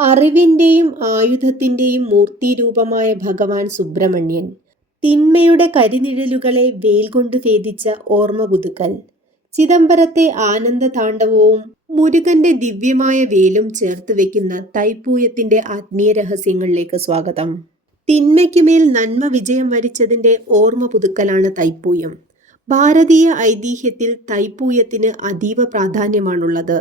അറിവിന്റെയും ആയുധത്തിന്റെയും മൂർത്തീരൂപമായ ഭഗവാൻ സുബ്രഹ്മണ്യൻ തിന്മയുടെ കരിനിഴലുകളെ വെയിൽ കൊണ്ട് ഭേദിച്ച ഓർമ്മ പുതുക്കൽ ചിദംബരത്തെ ആനന്ദ താണ്ഡവവും മുരുകന്റെ ദിവ്യമായ വേലും ചേർത്ത് വെക്കുന്ന തൈപ്പൂയത്തിന്റെ ആത്മീയ രഹസ്യങ്ങളിലേക്ക് സ്വാഗതം. തിന്മയ്ക്കുമേൽ നന്മ വിജയം വരിച്ചതിന്റെ ഓർമ്മ പുതുക്കലാണ് തൈപ്പൂയം. ഭാരതീയ ഐതിഹ്യത്തിൽ തൈപ്പൂയത്തിന് അതീവ പ്രാധാന്യമാണുള്ളത്.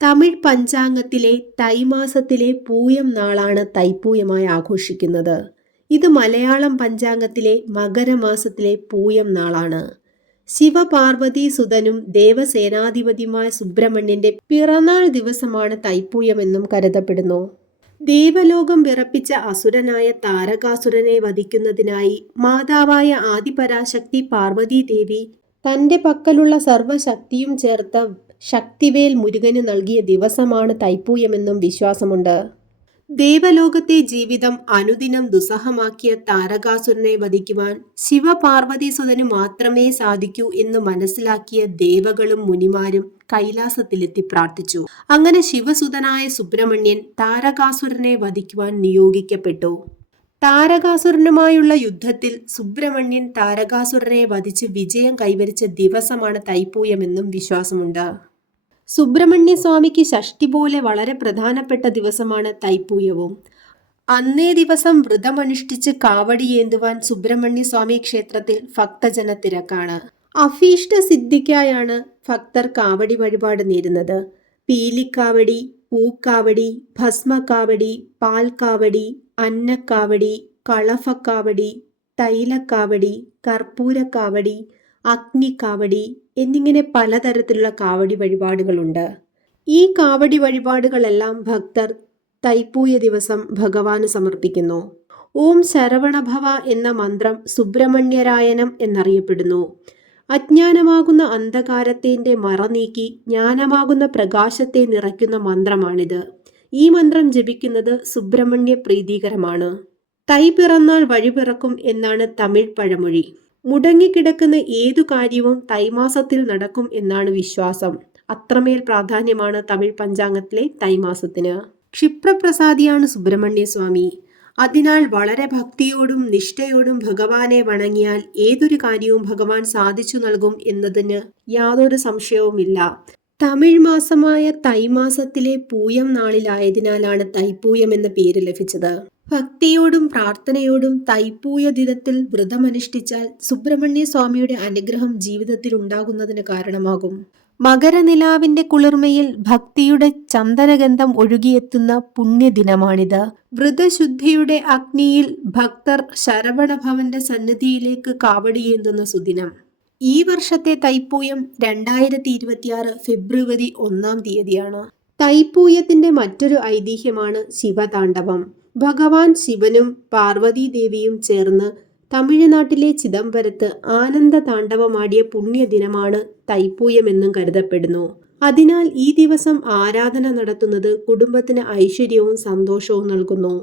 തമിഴ് പഞ്ചാംഗത്തിലെ തൈമാസത്തിലെ പൂയം നാളാണ് തൈപ്പൂയമായി ആഘോഷിക്കുന്നത്. ഇത് മലയാളം പഞ്ചാംഗത്തിലെ മകരമാസത്തിലെ പൂയം നാളാണ്. ശിവപാർവതി സുതനും ദേവസേനാധിപതിയുമായ സുബ്രഹ്മണ്യന്റെ പിറന്നാൾ ദിവസമാണ് തൈപ്പൂയമെന്നും കരുതപ്പെടുന്നു. ദേവലോകം വിറപ്പിച്ച അസുരനായ താരകാസുരനെ വധിക്കുന്നതിനായി മാതാവായ ആദിപരാശക്തി പാർവതി ദേവി തന്റെ പക്കലുള്ള സർവശക്തിയും ചേർത്ത ശക്തിവേൽ മുരുകന് നൽകിയ ദിവസമാണ് തൈപ്പൂയമെന്നും വിശ്വാസമുണ്ട്. ദേവലോകത്തെ ജീവിതം അനുദിനം ദുസ്സഹമാക്കിയ താരകാസുരനെ വധിക്കുവാൻ ശിവപാർവതി സുതന് മാത്രമേ സാധിക്കൂ എന്ന് മനസ്സിലാക്കിയ ദേവകളും മുനിമാരും കൈലാസത്തിലെത്തി പ്രാർത്ഥിച്ചു. അങ്ങനെ ശിവസുതനായ സുബ്രഹ്മണ്യൻ താരകാസുരനെ വധിക്കുവാൻ നിയോഗിക്കപ്പെട്ടു. താരകാസുരനുമായുള്ള യുദ്ധത്തിൽ സുബ്രഹ്മണ്യൻ താരകാസുരനെ വധിച്ച് വിജയം കൈവരിച്ച ദിവസമാണ് തൈപ്പൂയമെന്നും വിശ്വാസമുണ്ട്. സുബ്രഹ്മണ്യ സ്വാമിക്ക് ഷഷ്ടി പോലെ വളരെ പ്രധാനപ്പെട്ട ദിവസമാണ് തൈപ്പൂയവും. അന്നേ ദിവസം വ്രതമനുഷ്ഠിച്ച് കാവടിയേന്തുവാൻ സുബ്രഹ്മണ്യ സ്വാമി ക്ഷേത്രത്തിൽ ഭക്തജന തിരക്കാണ്. അഫീഷ്ട സിദ്ധിക്കായാണ് ഭക്തർ കാവടി വഴിപാട് നേരുന്നത്. പീലിക്കാവടി പൂക്കാവടി ഭസ്മക്കാവടി പാൽക്കാവടി അന്നക്കാവടി കളഫക്കാവടി തൈലക്കാവടി കർപ്പൂരക്കാവടി അഗ്നിക്കാവടി എന്നിങ്ങനെ പലതരത്തിലുള്ള കാവടി വഴിപാടുകളുണ്ട്. ഈ കാവടി വഴിപാടുകളെല്ലാം ഭക്തർ തൈപ്പൂയ ദിവസം ഭഗവാന് സമർപ്പിക്കുന്നു. ഓം ശരവണഭവ എന്ന മന്ത്രം സുബ്രഹ്മണ്യരായനം എന്നറിയപ്പെടുന്നു. അജ്ഞാനമാകുന്ന അന്ധകാരത്തെ മറ നീക്കി ജ്ഞാനമാകുന്ന പ്രകാശത്തെ നിറയ്ക്കുന്ന മന്ത്രമാണിത്. ഈ മന്ത്രം ജപിക്കുന്നത് സുബ്രഹ്മണ്യ പ്രീതികരമാണ്. തൈ പിറന്നാൽ വഴി പിറക്കും എന്നാണ് തമിഴ് പഴമൊഴി. മുടങ്ങിക്കിടക്കുന്ന ഏതു കാര്യവും തൈമാസത്തിൽ നടക്കും എന്നാണ് വിശ്വാസം. അത്രമേൽ പ്രാധാന്യമാണ് തമിഴ് പഞ്ചാംഗത്തിലെ തൈമാസത്തിന്. ക്ഷിപ്രപ്രസാദിയാണ് സുബ്രഹ്മണ്യ സ്വാമി അതിനാൽ വളരെ ഭക്തിയോടും നിഷ്ഠയോടും ഭഗവാനെ വണങ്ങിയാൽ ഏതൊരു കാര്യവും ഭഗവാൻ സാധിച്ചു നൽകും എന്നതിന് യാതൊരു സംശയവുമില്ല. തമിഴ് മാസമായ തൈമാസത്തിലെ പൂയം നാളിലായതിനാലാണ് തൈപ്പൂയം എന്ന പേര് ലഭിച്ചത്. ഭക്തിയോടും പ്രാർത്ഥനയോടും തൈപ്പൂയ ദിനത്തിൽ വ്രതമനുഷ്ഠിച്ചാൽ സുബ്രഹ്മണ്യ സ്വാമിയുടെ അനുഗ്രഹം ജീവിതത്തിൽ ഉണ്ടാകുന്നതിന് കാരണമാകും. മകരനിലാവിന്റെ കുളിർമയിൽ ഭക്തിയുടെ ചന്ദനഗന്ധം ഒഴുകിയെത്തുന്ന പുണ്യദിനമാണിത്. വ്രതശുദ്ധിയുടെ അഗ്നിയിൽ ഭക്തർ ശരവണഭവന്റെ സന്നിധിയിലേക്ക് കാവടിയേന്തുന്ന സുദിനം. ഈ വർഷത്തെ തൈപ്പൂയം രണ്ടായിരത്തി ഇരുപത്തിയാറ് ഫെബ്രുവരി ഒന്നാം തീയതിയാണ്. തൈപ്പൂയത്തിന്റെ മറ്റൊരു ഐതിഹ്യമാണ് ശിവതാണ്ഡവം. ഭഗവാൻ ശിവനും പാർവതീദേവിയും ചേർന്ന് തമിഴ്നാട്ടിലെ ചിദംബരത്ത് ആനന്ദ താണ്ഡവമാടിയ പുണ്യദിനമാണ് തൈപ്പൂയമെന്നും കരുതപ്പെടുന്നു. അതിനാൽ ഈ ദിവസം ആരാധന നടത്തുന്നത് കുടുംബത്തിന് ഐശ്വര്യവും സന്തോഷവും നൽകുന്നു.